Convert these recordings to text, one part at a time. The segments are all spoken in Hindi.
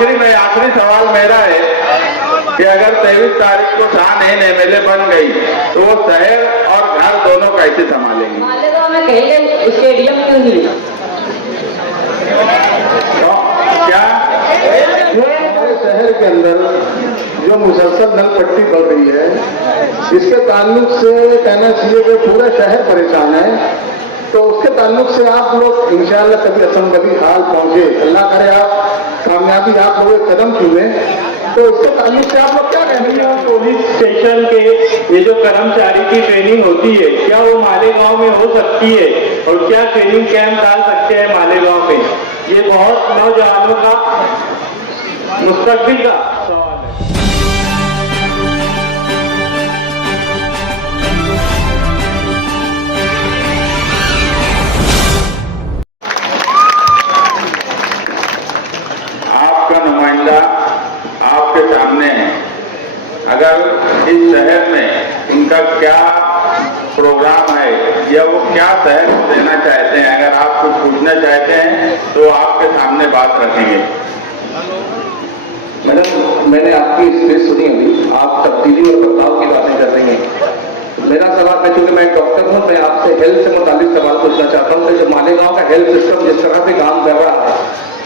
आखिरी सवाल मेरा है कि अगर 23 तारीख को शाहजहां एमएलए बन गई तो वो शहर और घर दोनों कैसे संभालेंगे? मालेगांव में कहीं स्टेडियम क्यों नहीं? तो क्या हमारे शहर के अंदर जो मुसलसल नल पट्टी बढ़ रही है, इसके ताल्लुक से कहना चाहिए कि पूरा शहर परेशान है। तो उसके ताल्लुक से आप लोग इंशाअल्लाह कभी असम्बली हाल पहुंचे, अल्लाह करे आप कामयाबी आप लोग कदम चुने, तो उसके ताल्लुक से आप लोग क्या कहेंगे? पुलिस स्टेशन के ये जो कर्मचारी की ट्रेनिंग होती है, क्या वो मालेगांव में हो सकती है? और क्या ट्रेनिंग कैंप डाल सकते हैं मालेगांव में? ये बहुत नौजवानों का मुस्तकबिल का सवाल है। आपका नुमाइंदा आपके सामने है, अगर इस शहर में इनका क्या प्रोग्राम है या वो क्या शहर को देना चाहते हैं, अगर आप कुछ पूछना चाहते हैं तो आपके सामने बात रखेंगे। मैडम, मैंने आपकी स्पीच सुनी अभी, आप तब्दीली और बदलाव की बातें कर रही हैं। मेरा सवाल, मैं चूंकि मैं डॉक्टर हूं, मैं आपसे हेल्थ से मुताबिक सवाल पूछना चाहता हूं कि जो मालेगांव का हेल्थ सिस्टम जिस तरह से काम कर रहा है,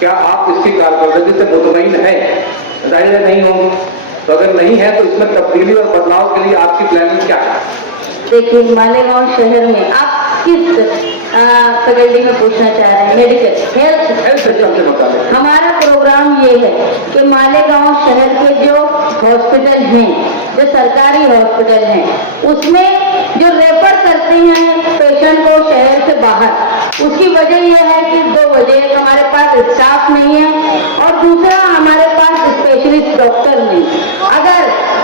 क्या आप इसकी कारकर्दगी से मुतमईन है? जाहिर है नहीं होंगे, तो अगर नहीं है तो इसमें तब्दीली और बदलाव के लिए आपकी प्लानिंग क्या है? देखिए, मालेगांव शहर में आप किस फैकल्टी में पूछना चाह रहे हैं? मेडिकल हेल्थ सिस्टम से मुताबिक हमारा प्रोग्राम ये है कि मालेगांव शहर के जो हॉस्पिटल हैं, जो सरकारी हॉस्पिटल हैं, उसमें जो रेफर करते हैं पेशेंट को शहर से बाहर, उसकी वजह यह है कि 2 वजह, हमारे पास स्टाफ नहीं है और दूसरा हमारे पास स्पेशलिस्ट डॉक्टर नहीं।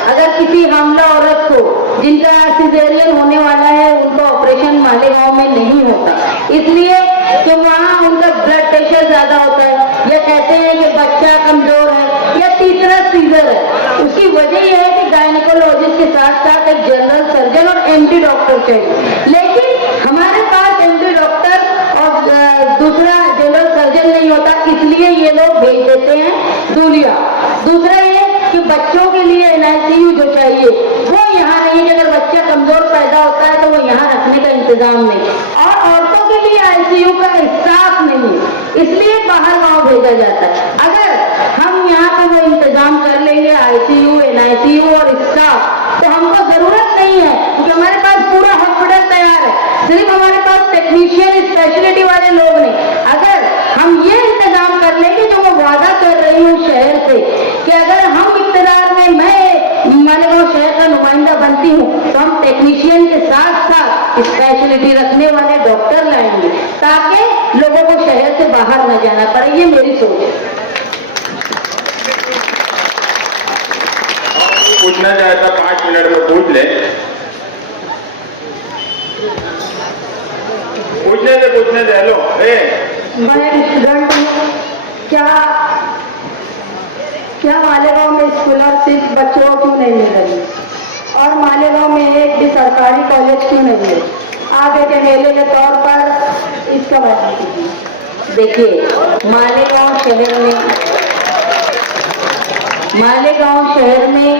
अगर किसी हमला औरत को जिनका सिजेरियन होने वाला है, उनका ऑपरेशन मालेगांव में नहीं होता, इसलिए कि वहाँ उनका ब्लड प्रेशर ज्यादा होता है, या कहते हैं कि बच्चा कमजोर है, या तीसरा सीजर है। उसकी वजह यह है कि गायनेकोलॉजिस्ट के साथ साथ एक जनरल सर्जन और एमडी डॉक्टर चाहिए, लेकिन हमारे पास एमडी डॉक्टर और दूसरा जनरल सर्जन नहीं होता, इसलिए ये लोग भेज देते हैं दूलिया। दूसरा ये कि बच्चों के लिए एनआईसीयू जो चाहिए वो यहाँ नहीं है, कि अगर बच्चा कमजोर पैदा होता है तो वो यहाँ रखने का इंतजाम नहीं, और औरतों के लिए आईसीयू का स्टाफ नहीं है, इसलिए बाहर गांव भेजा जाता है। अगर हम यहाँ पे वो इंतजाम कर लेंगे, आईसीयू, एनआईसीयू और स्टाफ, तो हमको जरूरत नहीं है, क्योंकि हमारे पास पूरा हॉस्पिटल तैयार है, सिर्फ हमारे पास टेक्नीशियन स्पेशलिटी वाले लोग नहीं। अगर हम ये इंतजाम कर लेंगे, जो मैं वादा कर रही हूँ शहर से, कि अगर हम इक़्तिदार में, मैं मालेगांव शहर का नुमाइंदा बनती हूँ, तो हम टेक्नीशियन के साथ साथ स्पेशलिटी रखने वाले डॉक्टर लाएंगे, ताकि लोगों को शहर से बाहर न जाना पड़े। ये मेरी सोच है। पूछना चाहता 5 मिनट में पूछ ले। पूछने दे लो। मैं स्टूडेंट हूँ, क्या मालेगांव में स्कॉलरशिप बच्चों को क्यों नहीं मिल रही, और मालेगांव में एक भी सरकारी कॉलेज क्यों नहीं है? आप एक एमएलए के तौर पर इसका बात कीजिए। देखिए, मालेगांव शहर में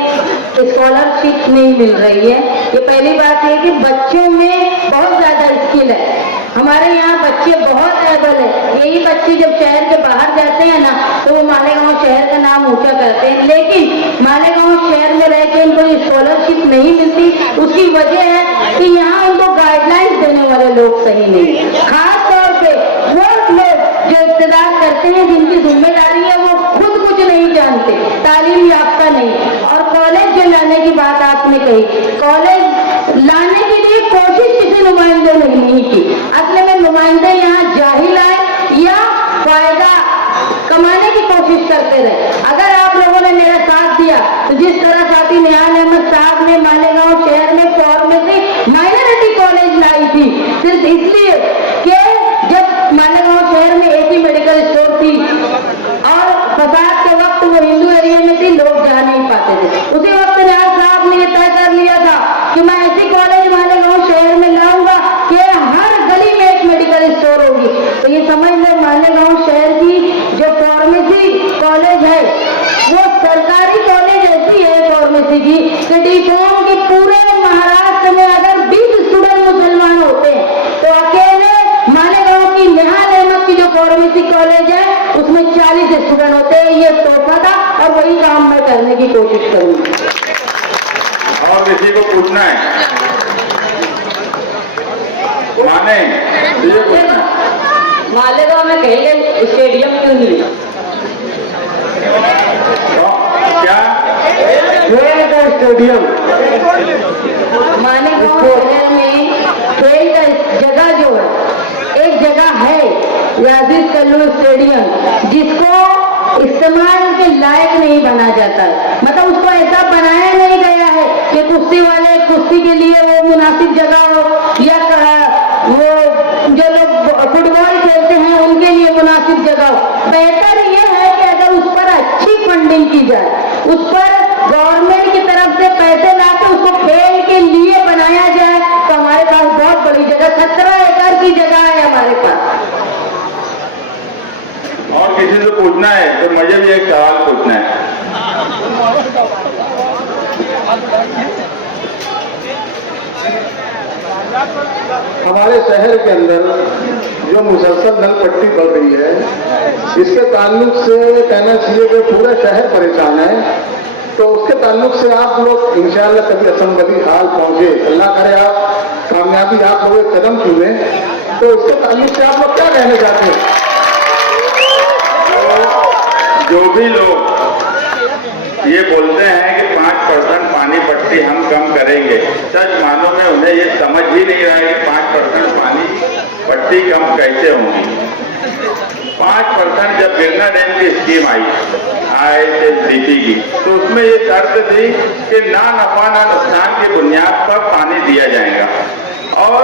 स्कॉलरशिप नहीं मिल रही है। ये पहली बात है कि बच्चों में बहुत ज्यादा स्किल है, हमारे यहाँ बच्चे बहुत एबल है। यही बच्चे जब शहर के बाहर जाते हैं ना, तो वो मालेगांव शहर का नाम ऊंचा करते हैं, लेकिन मालेगांव शहर में रह के इनको स्कॉलरशिप नहीं मिलती। उसकी वजह है कि यहाँ उनको गाइडलाइंस देने वाले लोग सही नहीं, खास तौर पे वो लोग जो इक़्तिदार करते हैं, जिनकी जिम्मेदारी है, वो खुद कुछ नहीं जानते, तालीम याफ्ता नहीं। और कॉलेज जो लाने की बात आपने कही, कॉलेज लाने के लिए कोशिश किसी नुमाइंदे ने नहीं की। असल में नुमाइंदे यहाँ जाहिल आए या फायदा कमाने की कोशिश करते रहे। अगर आप लोगों ने मेरा साथ दिया, तो जिस तरह साथी निहाल अहमद साहब ने मालेगांव शहर में फार्मेसी माइनॉरिटी कॉलेज लाई थी, सिर्फ इसलिए कि जब मालेगांव शहर में एक ही मेडिकल स्टोर थी और फसाद के वक्त वो हिंदू एरिया में थी, लोग जा नहीं पाते थे। उसी वक्त निहाल साहब ने ये तय कर लिया था कि मैं ऐसी कॉलेज मालेगांव शहर में लाऊंगा कि हर गली में एक मेडिकल स्टोर होगी। तो ये समझ लो, मालेगांव शहर की जो फार्मेसी कॉलेज है स्टूडेंट होते हैं, ये तोहफा था और वही काम मैं करने की कोशिश करूंगी। और किसी को पूछना है? माने ये पूछना है। मालेगांव में कहीं स्टेडियम क्यों नहीं है? तो क्या खेल का स्टेडियम मालेगांव शहर में खेल का जगह जो है, एक जगह है याजिद कल्लू स्टेडियम, जिसको इस्तेमाल के लायक नहीं बना जाता है। मतलब उसको ऐसा बनाया नहीं गया है कि कुश्ती वाले कुश्ती के लिए वो मुनासिब जगह हो, या वो जो लोग फुटबॉल खेलते हैं उनके लिए मुनासिब जगह हो। बेहतर ये है कि अगर उस पर अच्छी फंडिंग की जाए, उस पर गवर्नमेंट की तरफ से पैसे लाके उसको खेल के लिए बनाया जाए, तो हमारे पास बहुत बड़ी जगह 17 एकड़ की जगह है हमारे पास। और किसी से पूछना है तो मुझे भी एक सवाल पूछना है। हमारे शहर के अंदर जो मुसलसल नल पट्टी बढ़ रही है, इसके ताल्लुक से कहना चाहिए कि पूरा शहर परेशान है। तो उसके ताल्लुक से आप लोग इंशाअल्लाह कभी असम्बली हाल पहुंचे, अल्लाह करे आप कामयाबी आप लोग एक कदम चुने, तो उसके ताल्लुक से आप लोग क्या कहना चाहते हैं? जो भी लोग ये बोलते हैं कि 5% पानी पट्टी हम कम करेंगे, सच मानो में उन्हें ये समझ ही नहीं रहा है कि 5% पानी पट्टी कम कैसे होंगी। 5% जब गिरना डैम की स्कीम आई ISSDP की, तो उसमें ये शर्त थी कि ना नफा ना नुकसान की बुनियाद पर पानी दिया जाएगा, और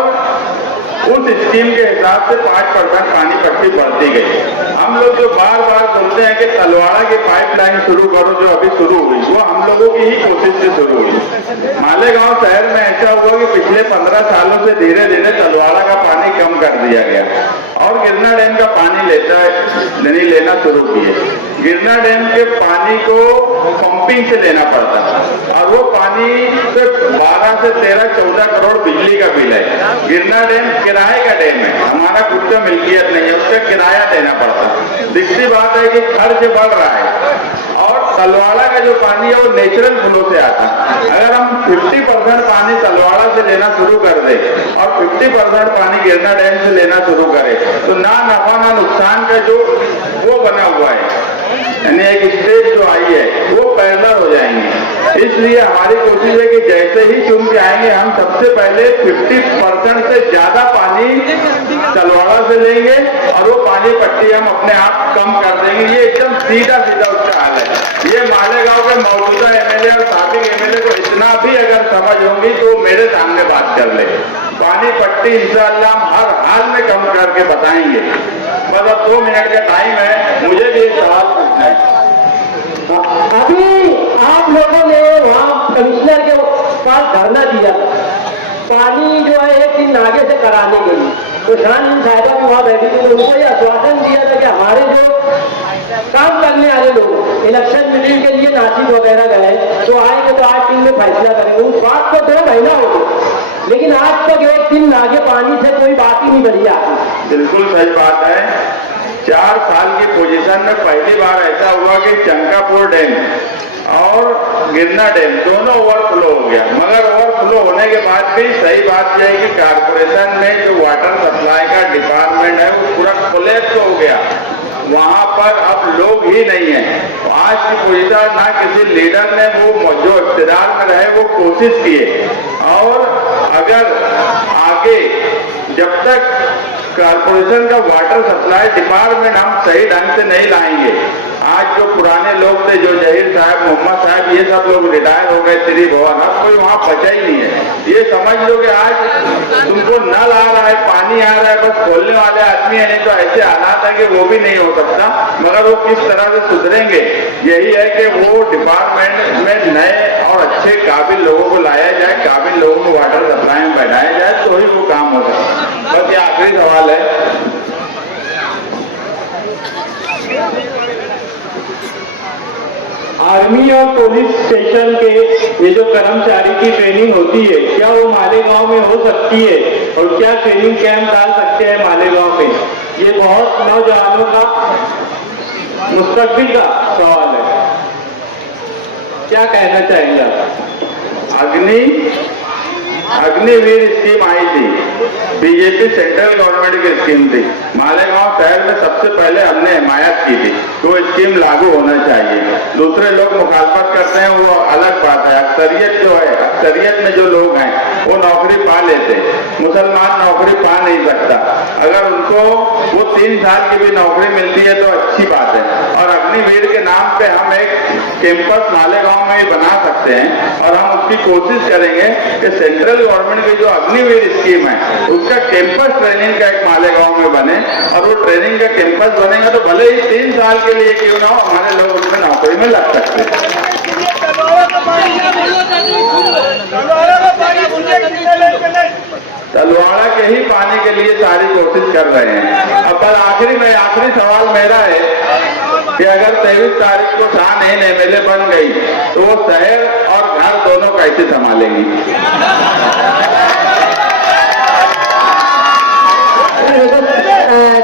उस स्कीम के हिसाब से 5% पानी पट्टी बढ़ती गई। हम लोग जो बार बार बोलते हैं कि तलवाड़ा की पाइपलाइन शुरू करो, जो अभी शुरू हुई, वो हम लोगों की ही कोशिश से शुरू हुई। मालेगांव शहर में ऐसा हुआ कि पिछले 15 सालों से धीरे धीरे तलवाड़ा का पानी कम कर दिया गया और गिरना डैम का पानी लेना शुरू किए। गिरना डैम के पानी को पंपिंग से लेना पड़ता और वो पानी सिर्फ 12 से 13-14 करोड़ बिजली का बिल है। गिरना डैम किराए का डैम है, हमारा खुद का मिल्कियत नहीं है, उसका किराया देना पड़ता। दूसरी बात है कि खर्च बढ़ रहा है, और तलवाड़ा का जो पानी है वो नेचुरल फ्लो से आता है। अगर हम 50% पानी तलवाड़ा से लेना शुरू कर दे और 50% पानी गिरना डैम से लेना शुरू करे, तो ना नफा ना नुकसान का जो वो बना हुआ है, यानी एक स्टेज जो आई है, वो पैरेलल हो जाएंगे। इसलिए हमारी कोशिश है कि जैसे ही चुन के आएंगे, हम सबसे पहले 50% से ज्यादा पानी तलवाड़ा से लेंगे और वो पानी पट्टी हम अपने आप कम कर देंगे। ये एकदम सीधा सीधा उसका हाल है। ये मालेगांव के मौजूदा MLA और साबिक MLA को इतना भी अगर समझ होगी तो मेरे सामने बात कर ले। पानी पट्टी इंशाअल्लाह हम हर हाल में कम करके बताएंगे। बस अब 2 मिनट का टाइम है, मुझे भी एक सवाल पूछना है। अभी आप लोगों ने वहाँ कमिश्नर के पास धरना दिया, पानी जो है 1 दिन आगे से कराने के लिए, तो शान साहिबा भी वहाँ बैठी थी, तो उनको ये आश्वासन दिया था कि हमारे जो काम करने वाले लोग इलेक्शन मीटिंग के लिए नासिक वगैरह गए तो आएंगे तो 8 दिन में फैसला करेंगे। उस बात को 2 महीना हो गया, लेकिन आज तक 1 दिन आगे पानी से कोई बात ही नहीं बढ़ी आती। बिल्कुल सही बात है। 4 साल की पोजीशन में पहली बार ऐसा हुआ कि चंकापुर डैम और गिरना डैम दोनों ओवरफ्लो हो गया, मगर ओवरफ्लो होने के बाद भी सही बात यह है कि कारपोरेशन में जो वाटर सप्लाई का डिपार्टमेंट है वो पूरा कोलैप्स हो गया। वहां पर अब लोग ही नहीं है। आज की पोजीशन ना किसी लीडर ने वो जो इख्तियार में रहे वो कोशिश किए, और अगर आगे जब तक कारपोरेशन का वाटर सप्लाई डिपार्टमेंट हम सही ढंग से नहीं लाएंगे, आज जो पुराने लोग थे, जो जहीर साहब, मोहम्मद साहब, ये सब लोग रिटायर हो गए, श्री भवन, अब कोई वहां बचा ही नहीं है। ये समझ लो कि आज तुमको नल आ रहा है, पानी आ रहा है, बस खोलने वाले आदमी है, नहीं तो ऐसे हालात है कि वो भी नहीं हो सकता। मगर वो किस तरह से सुधरेंगे, यही है कि वो डिपार्टमेंट में नए और अच्छे काबिल लोगों को लाया जाए, काबिल लोगों को वाटर सप्लाई में बैठाया जाए, तो ही वो काम हो सकता। बस ये आखिरी सवाल है। आर्मी और पुलिस स्टेशन के ये जो कर्मचारी की ट्रेनिंग होती है, क्या वो मालेगांव में हो सकती है, और क्या ट्रेनिंग कैंप डाल सकते हैं मालेगांव में? ये बहुत नौजवानों का मुस्तकबिल का सवाल है, क्या कहना चाहेंगे आप? अग्निवीर स्कीम आई थी, बीजेपी सेंट्रल गवर्नमेंट की स्कीम थी। मालेगांव शहर में सबसे पहले हमने हिमायत की थी कि वो स्कीम लागू होना चाहिए। दूसरे लोग मुखालफत करते हैं, वो अलग बात है। अक्सरियत जो है, अक्सरियत में जो लोग हैं वो नौकरी पा लेते, मुसलमान नौकरी पा नहीं सकता। अगर उनको वो 3 साल की भी नौकरी मिलती है तो अच्छी बात है। और अग्निवीर के नाम पे हम एक कैंपस मालेगांव में ही बना सकते हैं और हम उसकी कोशिश करेंगे कि सेंट्रल गवर्नमेंट की जो अग्निवीर स्कीम है उसका कैंपस ट्रेनिंग का एक मालेगांव में बने, और वो ट्रेनिंग का कैंपस बनेगा तो भले ही 3 साल के लिए क्यों ना हो, हमारे लोग उसमें नौकरी में लग सकते हैं। तलवाड़ा के ही पाने के लिए सारी कोशिश कर रहे हैं। अब पर आखिरी सवाल मेरा है कि अगर 23 तारीख को शान एमएलए बन गई तो वो शहर और घर दोनों कैसे संभालेंगी?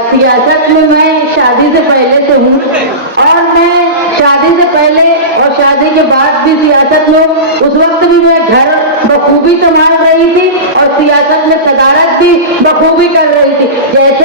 सियासत में मैं शादी से पहले से हूँ, और मैं शादी से पहले और शादी के बाद भी सियासत में हूँ। उस वक्त भी मैं घर बखूबी संभाल रही थी और सियासत में सदारत भी बखूबी कर रही थी। जैसे